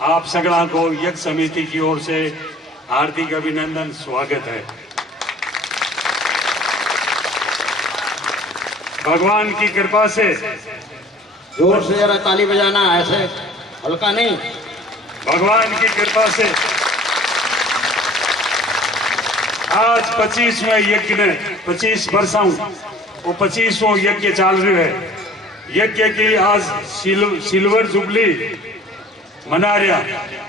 आप सगड़ा को यज्ञ समिति की ओर से हार्दिक अभिनंदन, स्वागत है। भगवान की कृपा से जोर से जरा ताली बजाना, ऐसे हल्का नहीं। भगवान की कृपा से आज 25वें यज्ञ ने 25 वर्षों वो 25वां यज्ञ चल रहा है। यज्ञ की आज सिल्वर जुबली मना रहा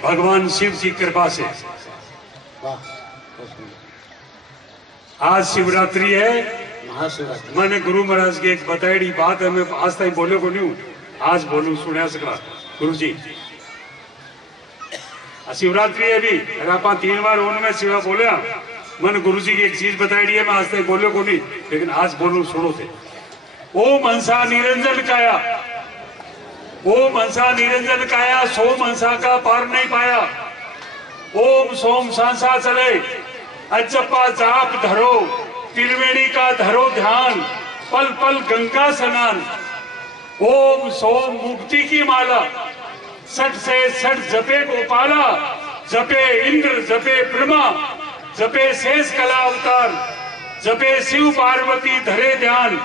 भगवान शिव की कृपा से। आज शिवरात्रि है, महाशिवरात्रि। मैंने गुरु महाराज की एक बताई बात है, मैं आज तक बोले को नहीं हूं, आज बोलू सुना सकता गुरु जी। शिवरात्रि है भी आप 3 बार उनमें शिवा बोलिया, मैंने गुरु जी की एक चीज बताई है, मैं आज तक बोले को नहीं, लेकिन आज बोलू सुनो थे। ओ मनसा निरंजन काया, ओ मनसा निरंजन काया, सो मनसा का पार नहीं पाया। ओम सोम सांसा चले, अजपा जाप धरो, त्रिवेणी का धरो ध्यान, पल पल गंगा स्नान। ओम सोम मुक्ति की माला, सठ से सठ जपे गोपाला, जपे इंद्र जपे ब्रह्मा, जपे शेष कला अवतार, जपे शिव पार्वती धरे ध्यान।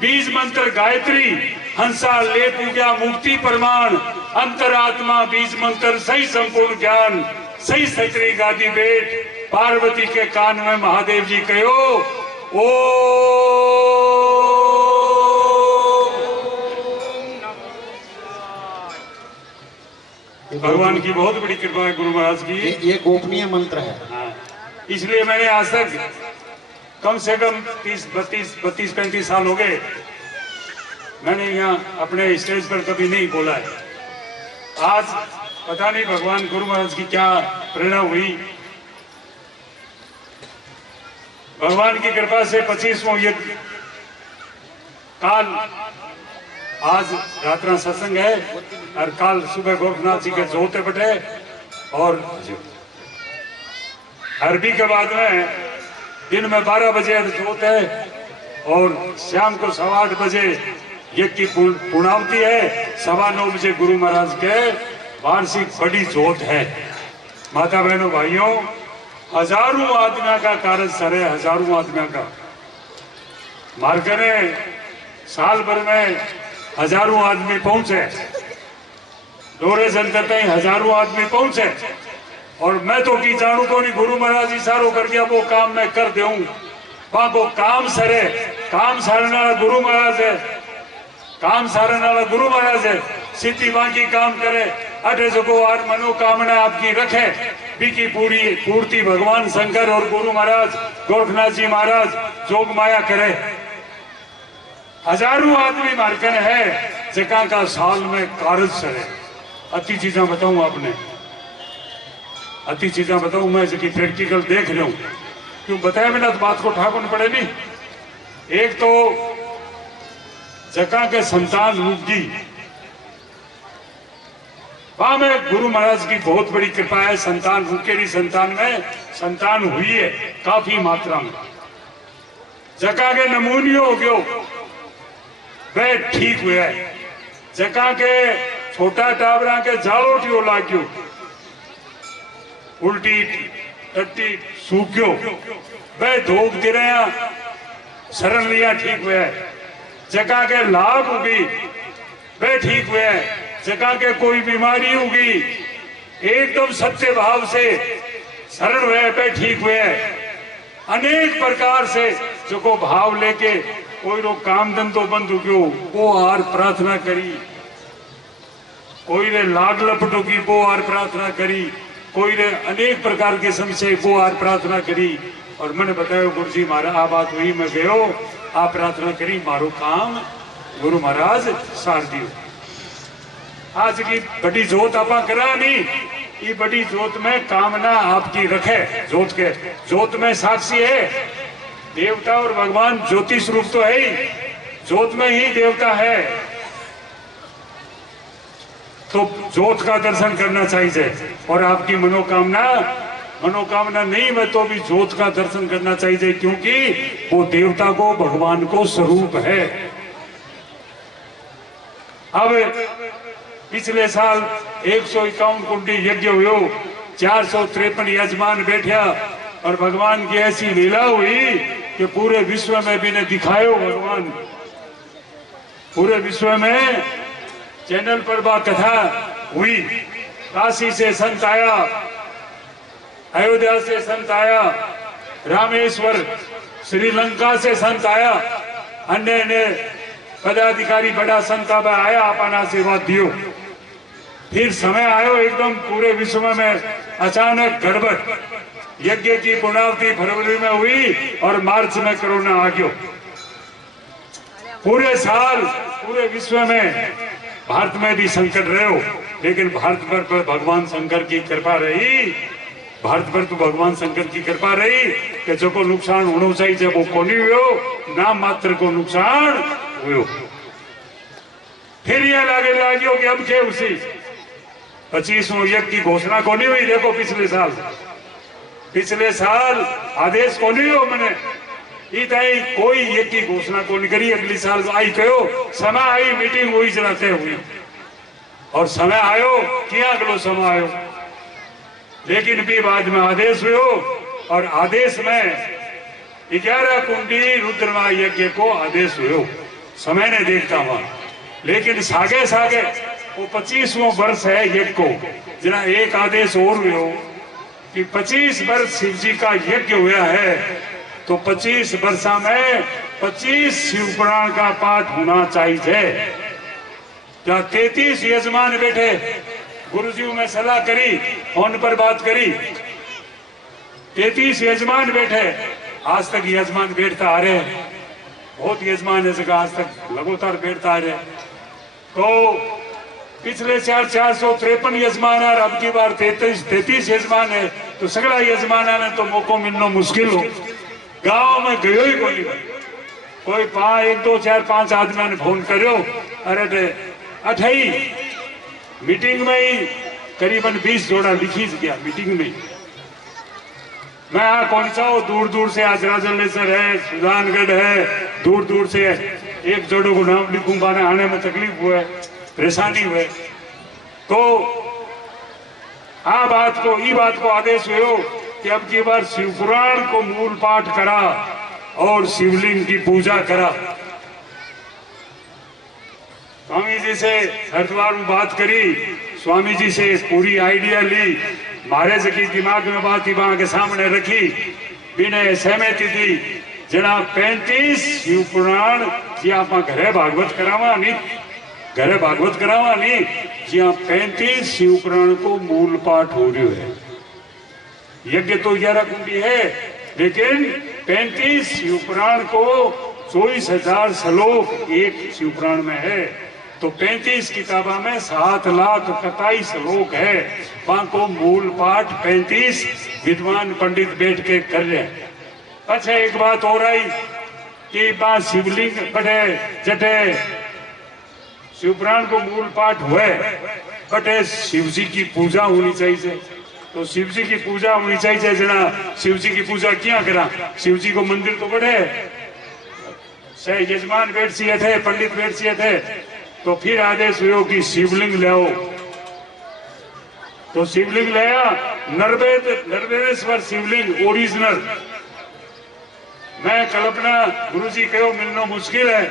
बीज मंत्र गायत्री, हंसा ले पूजा मुक्ति प्रमाण। अंतरात्मा बीज मंत्र सही संपूर्ण ज्ञान, सही सचरी गादी बेट। पार्वती के कान में महादेव जी कहो ओ। भगवान की बहुत बड़ी कृपा है गुरु महाराज की। ये गोपनीय मंत्र है। हाँ, इसलिए मैंने आज तक कम से कम 32-35 साल हो गए, मैंने यहाँ अपने स्टेज पर कभी नहीं बोला है। आज पता नहीं भगवान गुरु महाराज की क्या प्रेरणा हुई, भगवान की कृपा से 25वां यज्ञ काल आज रात्रा सत्संग है और काल सुबह गोरखनाथ जी के जोते बटे और अरबी के बाद में दिन में 12 बजे जोत है और शाम को 8:15 बजे यज्ञ की पूर्णावती है। 9:15 बजे गुरु महाराज के वार्षिक बड़ी जोत है। माता बहनों भाइयों, हजारों आदमियों का कार्य सर है, हजारों आदमियों का मार्कने साल भर में हजारों आदमी पहुंचे, डोरे संतर तक हजारों आदमी पहुंचे। और मैं तो की जानू को नहीं, गुरु महाराज इशारों कर गया वो काम मैं कर दूं, वो काम सरे, काम सारने वाला गुरु महाराज है, काम सारने वाला गुरु महाराज है। सिद्धि बाकी काम करे, अटे जो आज मनोकामना आपकी रखे, बीकी पूरी पूर्ति भगवान शंकर और गुरु महाराज गोरखनाथ जी महाराज जोग माया करे। हजारों आदमी मार्कन है जगह का साल में कारज सरे। अति चीजें बताऊं आपने, अति चीजें बताऊं मैं, जो प्रैक्टिकल देख रहा हूं, क्यों बताया मैंने तो बात को ठाकुर पड़े नहीं। एक तो जगह के संतान रूपी, वहां में गुरु महाराज की बहुत बड़ी कृपा है। संतान रुकेरी संतान में संतान हुई है काफी मात्रा में। जगह के नमूनियों हो गयो वे ठीक हुआ है। जगह के छोटा टाबरा के जालोटियों लाग्यो, उल्टी टट्टी सूख्यो, वे धोख दे रहे शरण लिया ठीक हुआ है। जगह के लाभ होगी वे ठीक हुआ है। जगह के कोई बीमारी होगी एकदम सच्चे भाव से शरण हुए पे ठीक हुए। अनेक प्रकार से जो को भाव लेके कोई रो काम धंधो बंद हो गयो वो हार प्रार्थना करी, कोई ने लाग लपटों की वो हार प्रार्थना करी, कोई ने अनेक प्रकार के समस्या वो हार प्रार्थना करी। और मैंने बताया गुरु जी महाराज आ बात हुई, मैं गयो आ प्रार्थना करी, मारो काम गुरु महाराज सार दियो। आज की बड़ी जोत आप करा नहीं, ये बड़ी जोत में कामना आपकी रखे। जोत के जोत में साक्षी है देवता और भगवान, ज्योति स्वरूप तो है ही, जोत में ही देवता है। तो जोत का दर्शन करना चाहिए और आपकी मनोकामना नहीं में तो भी जोत का दर्शन करना चाहिए, क्योंकि वो देवता को भगवान को स्वरूप है। अब पिछले साल 151 कुंडी यज्ञ हुयो, 453 यजमान बैठा और भगवान की ऐसी लीला हुई कि पूरे विश्व में भी ने दिखायो भगवान। पूरे विश्व में चैनल पर बा कथा हुई। काशी से संत आया, अयोध्या से संत आया, रामेश्वर श्रीलंका से संत आया, अन्य ने पदाधिकारी बड़ा संत आया, अपन आशीर्वाद दियो। फिर समय आयो एकदम पूरे विश्व में अचानक गड़बड़। यज्ञ की पूर्णावधि फरवरी में हुई और मार्च में कोरोना आ गयो। पूरे साल पूरे विश्व में भारत में भी संकट रहो, लेकिन भारत पर भगवान शंकर की कृपा रही। भारत पर तो भगवान शंकर की कृपा रही कि जो को नुकसान होना चाहिए जब वो कोनी हुयो, नाम मात्र को नुकसान हुयो। फिर यह लाग्यो कि अब के उसी 25वें यज्ञ की घोषणा कोनी हुई। देखो पिछले साल आदेश कोनी हो मैंने इताई कोई यज्ञ की घोषणा कोनी करी। अगली साल आई कहो समय आई, मीटिंग हुई जनाते हुई और समय आयो क्या अगलो समय आयो, लेकिन भी बाद में आदेश हुयो और आदेश में 11 कुंडी रुद्रमा यज्ञ को आदेश हुयो। समय ने देखता हुआ, लेकिन सागे सागे वो 25वां वर्ष है यज्ञ को, जना एक आदेश और हुयो कि 25 वर्ष शिव जी का यज्ञ हुआ है, तो 25 वर्षा में 25 शिव पुराण का पाठ होना चाहिए। जहाँ 33 यजमान बैठे, गुरुजी में सलाह करी, फोन पर बात करी, 33 यजमान बैठे। आज तक यजमान बैठता आ रहे, बहुत यजमान है जगह आज तक लगातार बैठता आ रहे। तो पिछले 453 यजमान है, अब की बार 33 यजमान है, तो सगला यजमान ने तो मौको मिलना मुश्किल हो। गांव में गयो ही कोई कोई 1 2 4 5 आदमी ने फोन करो, अरे अठाई मीटिंग में ही करीबन 20 जोड़ा लिखी गया मीटिंग में। मैं यहाँ कौन सा हूँ, दूर दूर से आज राजलेसर है, सुजानगढ़ है, दूर दूर से एक जोड़ों को नाम लिखूं, बाने आने में तकलीफ हुए, परेशानी हुए। तो ई बात को आदेश हुए कि अब की बार शिव पुराण को मूल पाठ करा और शिवलिंग की पूजा करा। स्वामी जी से हरिद्वार में बात करी, स्वामी जी से पूरी आइडिया ली, महाराज की दिमाग में बात ही वहां के सामने रखी, बिना सहमति दी। जना 35 शिव पुराण जी आप घरे भागवत करावा नहीं, घरे भागवत करावा नहीं, जहाँ 35 शिव पुराण को मूल पाठ हो रही है। यज्ञ तो 11 कुंडी है, लेकिन 35 शिव पुराण को 24,000 श्लोक एक शिव पुराण में है, तो 35 किताबा में 7 लाख 27 श्लोक है। वहां को मूल पाठ 35 विद्वान पंडित बैठ के कर रहे हैं। अच्छा एक बात और आई कि बात शिवलिंग बटे जटे शिव पुराण को मूल पाठ हुए, बटे शिव जी की पूजा होनी चाहिए। तो शिव जी की पूजा होनी चाहिए, जना शिव जी की पूजा क्या करा, शिव जी को मंदिर तो बड़े से यजमान बैठ सी थे, पंडित बैठ सी थे, तो फिर आदेश हुआ कि शिवलिंग ले आओ। तो शिवलिंग ले आया, नर्वेश्वर शिवलिंग ओरिजिनल। मैं कल्पना गुरुजी कहो मिलना मुश्किल है,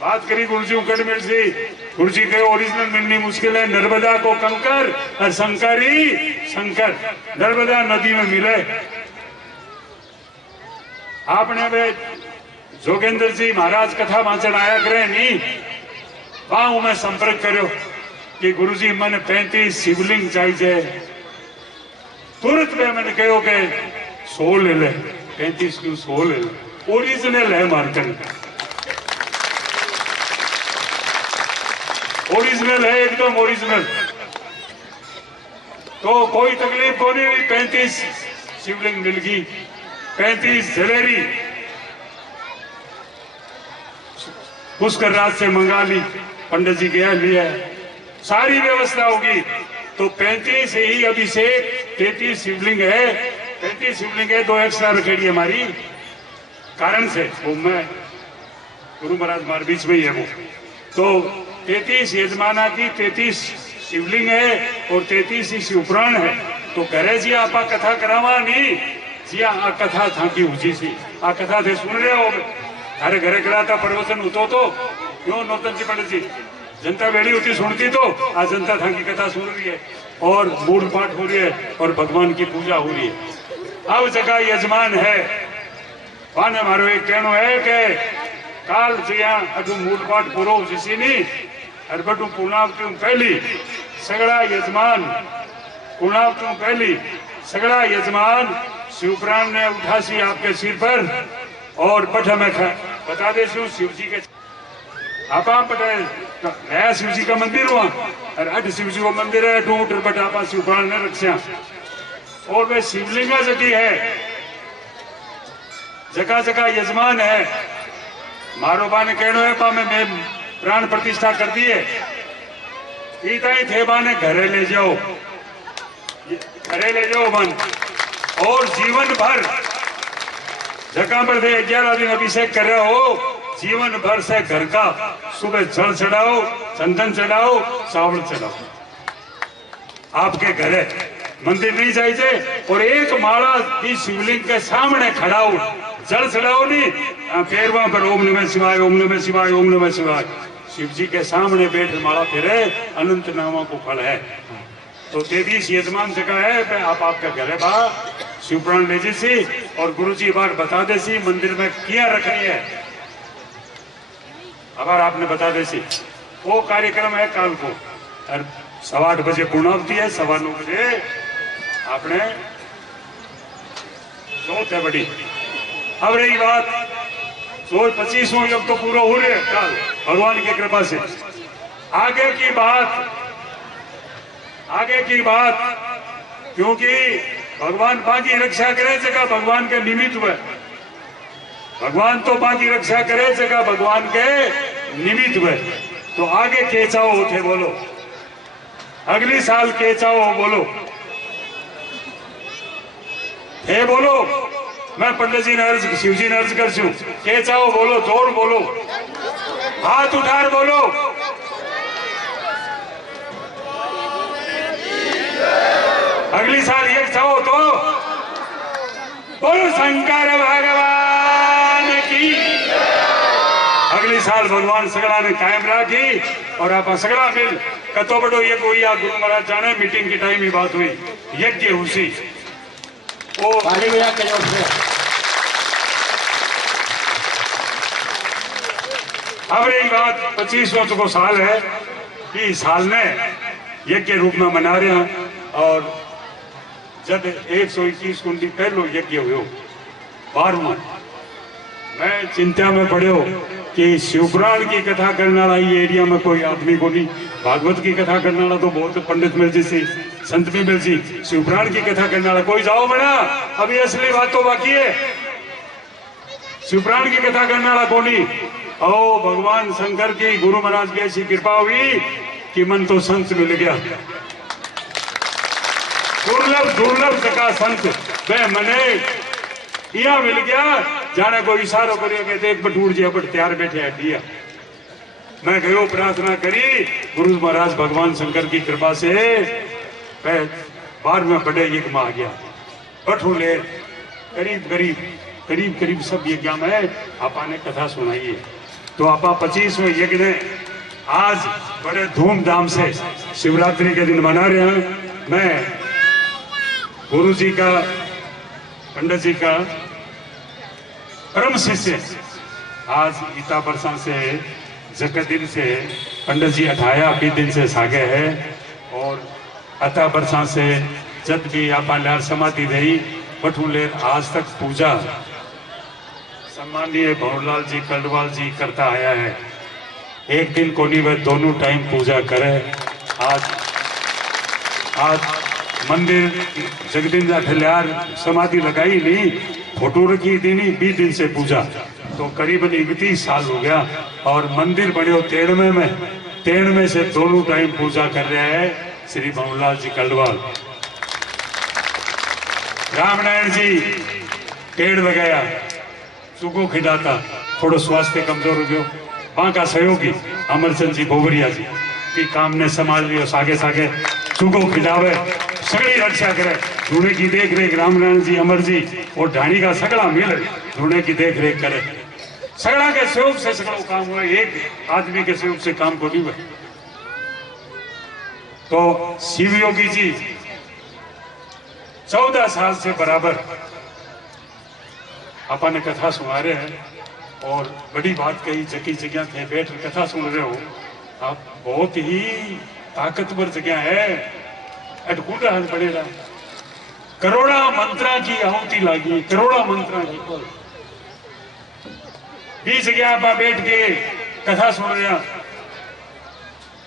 बात करी गुरुजी कट से, गुरुजी कहो ओरिजिनल मिलनी मुश्किल है। नर्मदा को कंकर और शंकर नर्मदा नदी में मिले। आपने वे जोगेंद्र जी महाराज कथा वाचन आया करे नहीं, वहां मैं संपर्क करो कि गुरुजी मैंने 35 शिवलिंग चाहिए। तुरंत में मैंने कहो कि 100 ले ले, 35 क्यों 100 ले ले, ओरिजिनल है मार्कन, ओरिजिनल है एकदम ओरिजिनल। तो कोई तकलीफ को नहीं हुई, 35 शिवलिंग मिल गई, 35 जलेरी पुष्कर राज से मंगा ली, पंडित जी गया लिया, सारी व्यवस्था होगी। तो 35 ही अभिषेक, 33 शिवलिंग है, 35 शिवलिंग है, 2 एक्स्ट्रा रखेगी हमारी कारण से। वो मैं गुरु महाराज हमारे बीच में ही है वो। तो 33 यजमाना की 33 शिवलिंग है और 33 ही शिवपुराण है। तो करे जी आपा कथा करावा नहीं जी, आ कथा थाकी ऊंची सी आ कथा थे सुन रहे हो अरे घरे कराता प्रवचन होतो तो क्यों नौतन जी पंडित जी जनता बेड़ी होती सुनती तो आज जनता थाकी कथा सुन रही है और मूड पाठ हो रही है और भगवान की पूजा हो रही है। अब जगह यजमान है वाने मारो एक कहनो है कि काल जिया अटू मूड पाठ पूरो जिसी नहीं अरे बटू पूर्णावती पहली सगड़ा यजमान पूर्णावती पहली सगड़ा यजमान शिवपुराण ने उठासी आपके सिर पर और पठ में बता दे शिव जी के आप नया शिव जी का मंदिर हुआ और अठ शिव जी का मंदिर है टूट बट आप शिवपुराण ने रक्षा और वे शिवलिंगा जगह है जगह जगह यजमान है मारो बाने कहनो है पा मैं प्राण प्रतिष्ठा कर दी है इतना ही थे बाने घरे ले जाओ मन और जीवन भर जगह पर थे 11 दिन अभिषेक कर रहे हो जीवन भर से घर का सुबह जल चढ़ाओ चंदन चढ़ाओ चावल चढ़ाओ आपके घर मंदिर नहीं जाइए और एक माला की शिवलिंग के सामने खड़ाओ जल चढ़ाओ नहीं पैरवा पर ओम नमः शिवाय ओम नमः शिवाय ओम नमः शिवाय शिव जी के सामने बैठ माला फेरे अनंत नामों को फल है। तो 33 यजमान जगह है आप आपका घर है बा शिवपुराण ले जी और गुरु जी बार बता दे सी मंदिर में क्या रख रही है अबार आपने बता दे सी वो कार्यक्रम है काल को और 8:15 बजे पूर्णावती है 9:15 बजे आपने जोत है बड़ी। अब रही बात 25वां युग तो पूरा हो रहे है काल भगवान की कृपा से आगे की बात क्योंकि भगवान बाकी रक्षा करे जगह भगवान के निमित्त हुए भगवान तो बाकी रक्षा करे जगह भगवान के निमित्त हुए तो आगे के चाहो थे बोलो अगली साल के चाहो बोलो हे बोलो मैं पंडित जी ने अर्ज शिव जी ने अर्ज कर छू के चाहो बोलो जोर बोलो हाथ उठार बोलो अगली साल एक चाहो तो बोलो शंकर भगवान की अगली साल भगवान सगड़ा ने कायम राखी और आप सगड़ा मिल कतो बड़ो ये कोई या गुरु महाराज जाने मीटिंग की टाइम ही बात हुई यज्ञ उसी ओ अब रही बात 25वां को साल है कि साल में यज्ञ रूप में मना रहे हैं और जब 121 कुंडी पहलो यज्ञ हुए 12वां मैं चिंता में पड़े कि शिवपुराण की कथा करने वाला ये एरिया में कोई आदमी को नहीं भागवत की कथा करने वाला तो बहुत पंडित मिल जी सी संत भी मिल जी शिवपुराण की कथा करने वाला कोई जाओ बना अभी असली बात तो बाकी है शिवपुराण की कथा करने वाला को नहीं ओ भगवान शंकर की गुरु महाराज की ऐसी कृपा हुई कि मन तो संत मिल गया दुर्लभ जगह संत वे मने यह मिल गया जाने को इशारो करिए देख बटूर जी बट तैयार बैठे है दिया मैं गयो प्रार्थना करी गुरु महाराज भगवान शंकर की कृपा से 12वें बड़े यज्ञ में आ गया बठू ले करीब सब यज्ञ में आपा ने कथा सुनाई है। तो आपा 25वें यज्ञ ने आज बड़े धूमधाम से शिवरात्रि के दिन मना रहे हैं। मैं गुरु जी का पंडित जी का परम शिष्य आज इता बरसा से जगह दिन से पंडित जी 28 दिन से सागे है और अता बरसा से जब भी आप समाधि रही बठूले आज तक पूजा सम्माननीय भंवरलाल जी कल्डवाल जी करता आया है। एक दिन को नहीं वह दोनों टाइम पूजा करे। आज मंदिर जगदीन ठलियार समाधि लगाई नहीं फोटो रखी थी नहीं 20 दिन से पूजा तो करीबन 31 साल हो गया और मंदिर बने 93 से दोनों टाइम पूजा कर रहे हैं श्री भंवरलाल जी कल्डवाल। रामनारायण जी पेड़ लगाया सुगो खिलाता थोड़ा स्वास्थ्य कमजोर हो गयो वहां का सहयोगी अमरचंद जी बोबरिया जी की काम ने संभाल लियो, सागे सागे चूगो खिलावे, सगड़ी रक्षा करे, धूणे की देख रेख रामनारायण जी अमर जी और ढाणी का सगड़ा मिल धूणे की देख रेख करे। सगड़ा के सहयोग से सगड़ा काम हुआ, एक आदमी के सहयोग से काम को नहीं हुआ। तो शिव योगी जी 14 साल से बराबर अपन कथा सुना रहे हैं और बड़ी बात कही, जगह जगह थे बैठ कथा सुन रहे हो आप, बहुत ही ताकतवर जगह है, अटकूटा हल पड़ेगा। करोड़ा मंत्रा की आहुति लागी, करोड़ा मंत्रा की 20 जगह पर बैठ के कथा सुन रहे हैं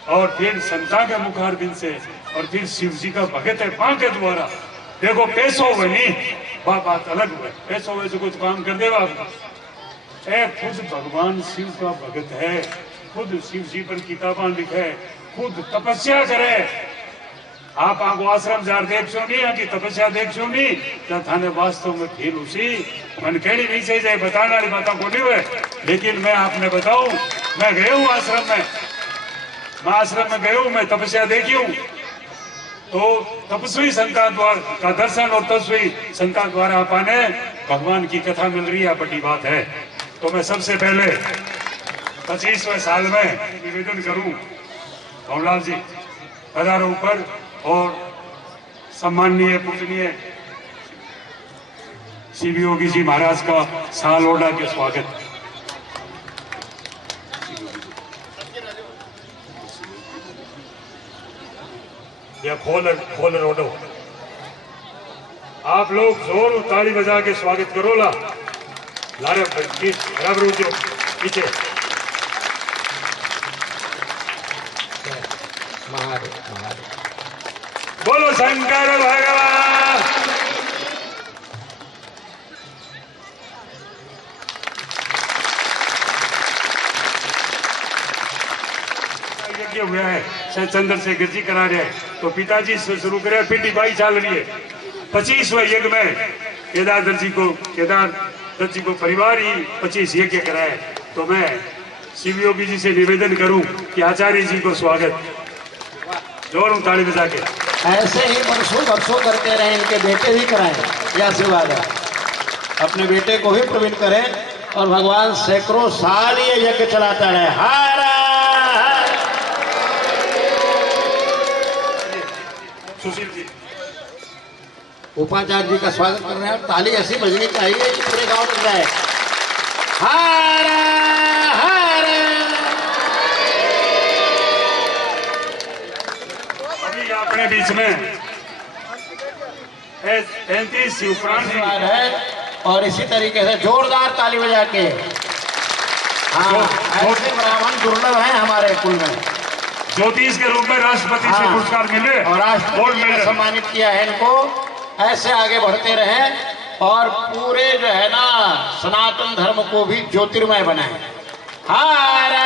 और फिर संता के मुखारबिंद से और फिर शिव जी का भगत है वहां के द्वारा। देखो पैसों हुए नहीं, वह बात अलग हुआ, पैसों हुए जो कुछ काम कर देगा खुद भगवान शिव का भगत है, खुद शिव जी पर किताबां लिखे, खुद तपस्या करे। आप आगो आश्रम जार देख सो नहीं, आगे तपस्या देख सो नहीं, क्या थाने वास्तव में फील उसी मन कहनी नहीं चाहिए जाए, बताने वाली बातों को नहीं हुए। लेकिन मैं आपने बताऊं, मैं गया हूं आश्रम में, मैं आश्रम में गया हूं, मैं तपस्या देखी हूं, तो तपस्वी संता द्वारा का दर्शन और तपस्वी संता द्वारा पाने भगवान की कथा मिल रही है, बड़ी बात है। तो मैं सबसे पहले 25वें साल में निवेदन करूं, भवनलाल जी पधारो ऊपर और सम्माननीय पूजनीय शिव योगी जी महाराज का साल ओढ़ा के स्वागत। या खोल रोडो, आप लोग जोर ताली बजा के स्वागत करो ला, लारे बराबर रुको पीछे। बोलो शंकर भगवान। यज्ञ हुआ है, चंद्रशेखर जी करा रहे हैं, तो पिताजी से शुरू करे, पीटी बाई चल रही है। 25वें यज्ञ में केदार दत्त जी को परिवार ही 25 यज्ञ कराए। तो मैं शिव योगी जी से निवेदन करूं कि आचार्य जी को स्वागत, जोरों ताली बजा के। ऐसे ही वर्षों वर्षों करते रहे, इनके बेटे ही कराएं, यह आशीर्वाद है। अपने बेटे को ही प्रवीण करें और भगवान सैकड़ों साल ये यज्ञ चलाता रहे। हारा सुशील जी उपाचार्य जी का स्वागत कर रहे हैं, ताली ऐसी बजनी चाहिए पूरे गांव में जाए। हारा हारा। अभी अपने बीच में 35 शिवपुराण जी है और इसी तरीके से जोरदार ताली बजा के। हाँ, ऐसे ब्राह्मण दुर्लभ हैं हमारे कुल में। ज्योतिष के रूप में राष्ट्रपति से पुरस्कार मिले और राष्ट्रपति ने सम्मानित किया है इनको। ऐसे आगे बढ़ते रहे और पूरे जो है ना सनातन धर्म को भी ज्योतिर्मय बनाए। हारा।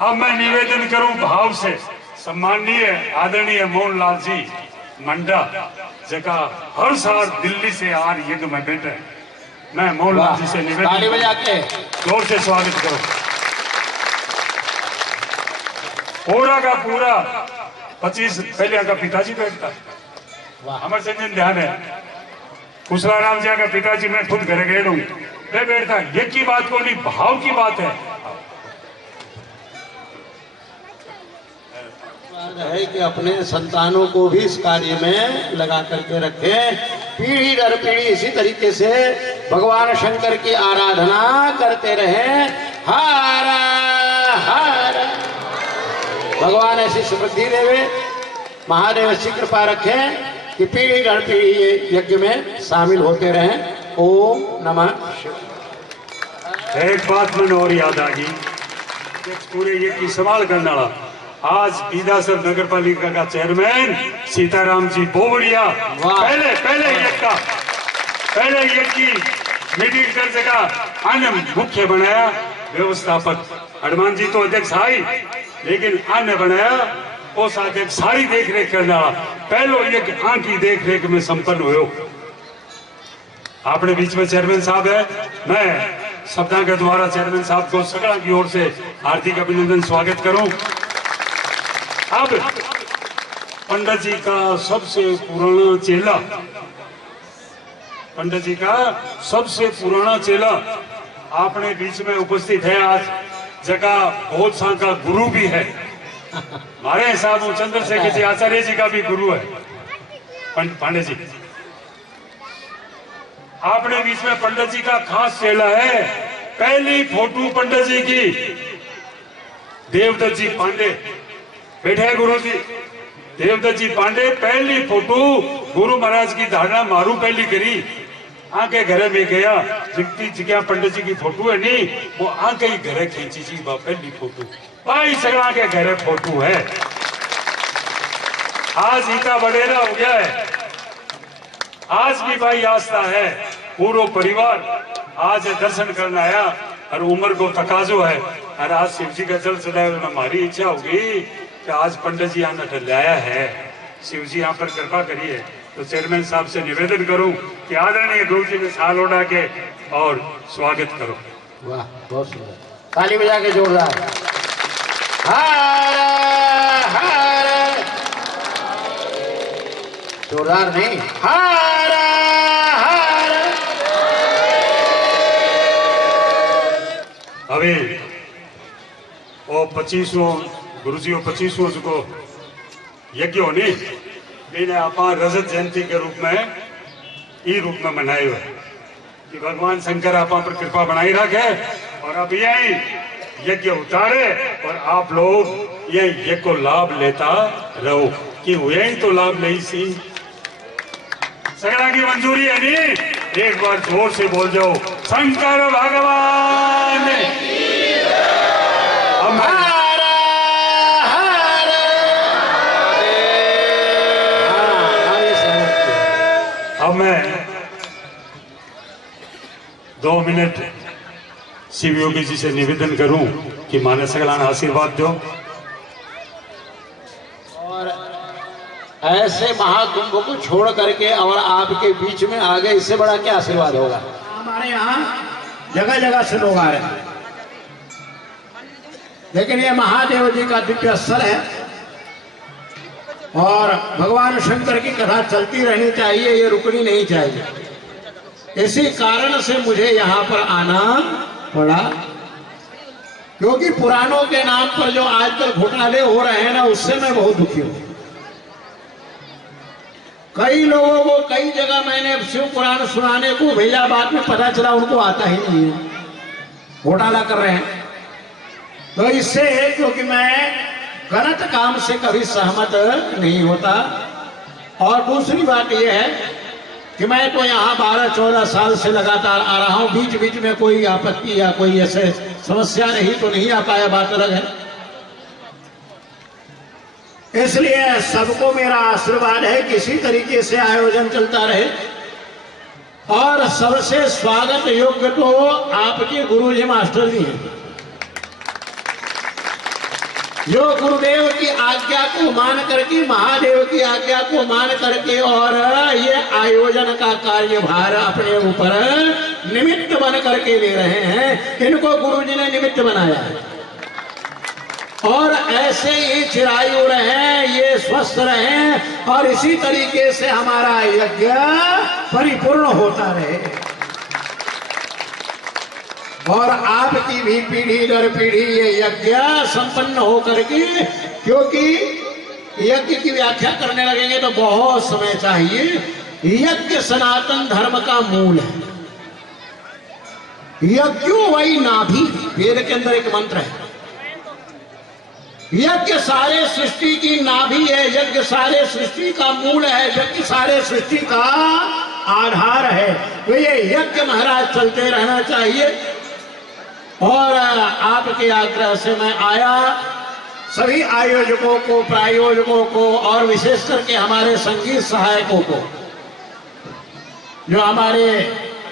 अब मैं निवेदन करूं भाव से, सम्माननीय आदरणीय मोहनलाल जी मंडा जगह हर साल दिल्ली से आ रही यज्ञ में बैठे, मैं मोहनलाल जी से ताली बजा के जोर से स्वागत करो। पूरा का पूरा 25 पहले का पिताजी बैठता, हमारे संजन ध्यान है, कुशला राम जी का पिताजी मैं खुद घर गए हूँ, मैं बैठता। ये की बात को नहीं, भाव की बात है कि अपने संतानों को भी इस कार्य में लगा करके रखें, पीढ़ी दर पीढ़ी इसी तरीके से भगवान शंकर की आराधना करते रहें। हारा हारा। भगवान ऐसी समृद्धि देवे, महादेव ऐसी कृपा रखें कि पीढ़ी दर पीढ़ी ये यज्ञ में शामिल होते रहें। ओम नमः शिवाय। एक बात मैंने और याद आ गई, पूरे यज्ञ की संभाल करने वाला आज बीदासर नगर पालिका का चेयरमैन सीताराम जी बोबड़िया, पहले यज्ञ की मीटिंग कर जगह अन्य मुख्य बनाया व्यवस्थापक। हनुमान जी तो अध्यक्ष आई, लेकिन अन्य बनाया वो साथ सारी देख रेख करने वाला। पहलो यज्ञ आंख की देख रेख में संपन्न हुए। अपने बीच में चेयरमैन साहब है। मैं शब्दा के द्वारा चेयरमैन साहब को सगड़ा की ओर से हार्दिक अभिनंदन स्वागत करूं। अब पंडित जी का सबसे पुराना चेला, पंडित जी का सबसे पुराना चेला अपने बीच में उपस्थित है। आज जगह बहुत सा का गुरु भी है। हमारे हिसाब में चंद्रशेखर जी आचार्य जी का भी गुरु है पांडे जी। अपने बीच में पंडित जी का खास चेला है। पहली फोटो पंडित जी की देवदत्त जी पांडे बैठे हैं। गुरु जी देवदत्त जी पांडे पहली फोटो गुरु महाराज की धारणा मारू पहली करी। आके घरे में गया जितनी जगह पंडित जी की फोटो है नहीं, वो आके ही घरे खींची जी पहली फोटो भाई सगड़ा के घरे फोटो है। आज इतना बडेरा हो गया है। आज भी भाई आस्था है, पूरा परिवार आज दर्शन करने आया और उम्र को तकाजो है। और आज शिव जी का जल चढ़ाया, हमारी इच्छा होगी कि आज पंडित जी आना लाया है। शिव जी यहाँ पर कृपा करिए। तो चेयरमैन साहब से निवेदन करूं कि आदरणीय गुरु जी ने साल उड़ा के और स्वागत करो। वाह बहुत सुंदर, ताली बजा के जोरदार। जोरदार नहीं, अभी वो 25वां गुरु जी 25वां को यज्ञ होनी इन्हें आप रजत जयंती के रूप में ई रूप में मनाए हुए कि भगवान शंकर आप पर कृपा बनाई रखे। और अब यही यज्ञ उतारे और आप लोग ये यज्ञ को लाभ लेता रहो कि यही तो लाभ नहीं सी सगड़ा की मंजूरी है नहीं। एक बार जोर से बोल जाओ शंकर भगवान। अब मैं 2 मिनट शिव योगी जी से निवेदन करूं कि माने सगला आशीर्वाद दो। और ऐसे महाकुंभ को छोड़ करके और आपके बीच में आ गए, इससे बड़ा क्या आशीर्वाद होगा। हमारे यहाँ जगह जगह से लोग आ रहे हैं, लेकिन ये महादेव जी का दिव्य स्थल है और भगवान शंकर की कथा चलती रहनी चाहिए, ये रुकनी नहीं चाहिए। इसी कारण से मुझे यहाँ पर आना पड़ा, क्योंकि पुराणों के नाम पर जो आजकल घोटाले हो रहे हैं ना, उससे मैं बहुत दुखी हूँ। कई लोगों को कई जगह मैंने शिव पुराण सुनाने को भेजा, बाद में पता चला उनको आता ही नहीं है, घोटाला कर रहे हैं। तो इससे क्योंकि मैं गलत काम से कभी सहमत नहीं होता। और दूसरी बात यह है कि मैं तो यहाँ 12-14 साल से लगातार आ रहा हूँ, बीच बीच में कोई आपत्ति या कोई ऐसे समस्या नहीं तो नहीं आ पाया, बात अलग है। इसलिए सबको मेरा आशीर्वाद है कि इसी तरीके से आयोजन चलता रहे। और सबसे स्वागत योग्य तो आपके गुरु जी मास्टर जी हैं, जो गुरुदेव की आज्ञा को मान करके, महादेव की आज्ञा को मान करके और ये आयोजन का कार्यभार अपने ऊपर निमित्त बन करके ले रहे हैं। इनको गुरुजी ने निमित्त बनाया है और ऐसे ही चिरायु रहें, ये स्वस्थ रहें और इसी तरीके से हमारा यज्ञ परिपूर्ण होता रहे और आपकी भी पीढ़ी दर पीढ़ी ये यज्ञ संपन्न हो करके, क्योंकि यज्ञ की व्याख्या करने लगेंगे तो बहुत समय चाहिए। यज्ञ सनातन धर्म का मूल है। यज्ञो वही नाभि, वेद के अंदर एक मंत्र है। यज्ञ सारे सृष्टि की नाभि है, यज्ञ सारे सृष्टि का मूल है, यज्ञ सारे सृष्टि का आधार है। तो ये यज्ञ महाराज चलते रहना चाहिए। और आपके आग्रह से मैं आया, सभी आयोजकों को, प्रायोजकों को और विशेष करके हमारे संगीत सहायकों को, जो हमारे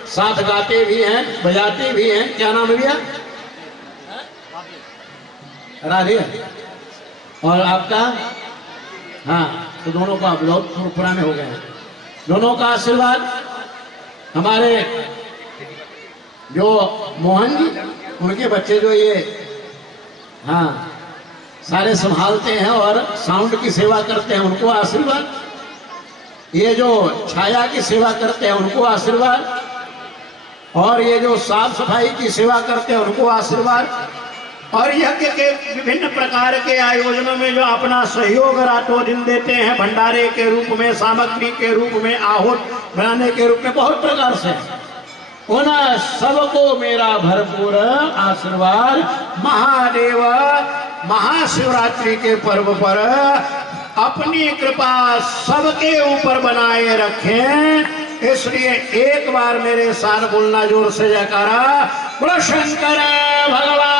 साथ गाते भी हैं, बजाते भी हैं। क्या नाम है भैया? राधे। और आपका? हाँ, तो दोनों का आप लोग पुराने हो गए हैं। दोनों का आशीर्वाद हमारे जो मोहन जी, उनके बच्चे जो ये हाँ सारे संभालते हैं और साउंड की सेवा करते हैं, उनको आशीर्वाद। ये जो छाया की सेवा करते हैं उनको आशीर्वाद, और ये जो साफ सफाई की सेवा करते हैं उनको आशीर्वाद, और यज्ञ के विभिन्न प्रकार के आयोजनों में जो अपना सहयोग रातों दिन देते हैं, भंडारे के रूप में, सामग्री के रूप में, आहूत बनाने के रूप में, बहुत प्रकार से, उन सबको मेरा भरपूर आशीर्वाद। महादेव महाशिवरात्रि के पर्व पर अपनी कृपा सबके ऊपर बनाए रखें, इसलिए एक बार मेरे साथ बोलना जोर से जयकारा, बोलो शंकर भगवान